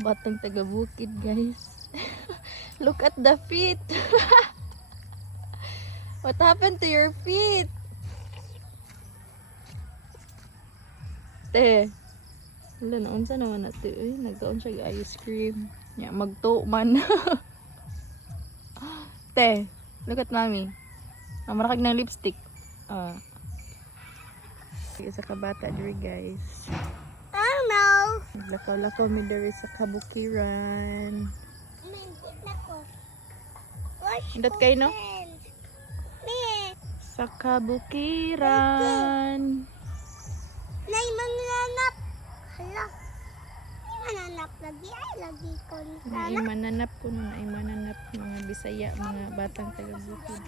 Batang taga-bukid, guys. Look at the feet. What happened to your feet? Te. Wala na, unsa naman na te. Uy, nagkaon siya ice cream. Ya, magto man. Te, look at mommy. Marakag ng lipstick. Sa kabata diri, guys. Oh no! Naglakaw-lakaw mi diri sa kabukiran. Indot kayo, no? Sa kabukiran. Nay, mananap. Hala. Mananap lagi. Ay, lagi ko. Ay mananap ko nun. Ay mananap mga Bisaya, mga batang taga-bukid.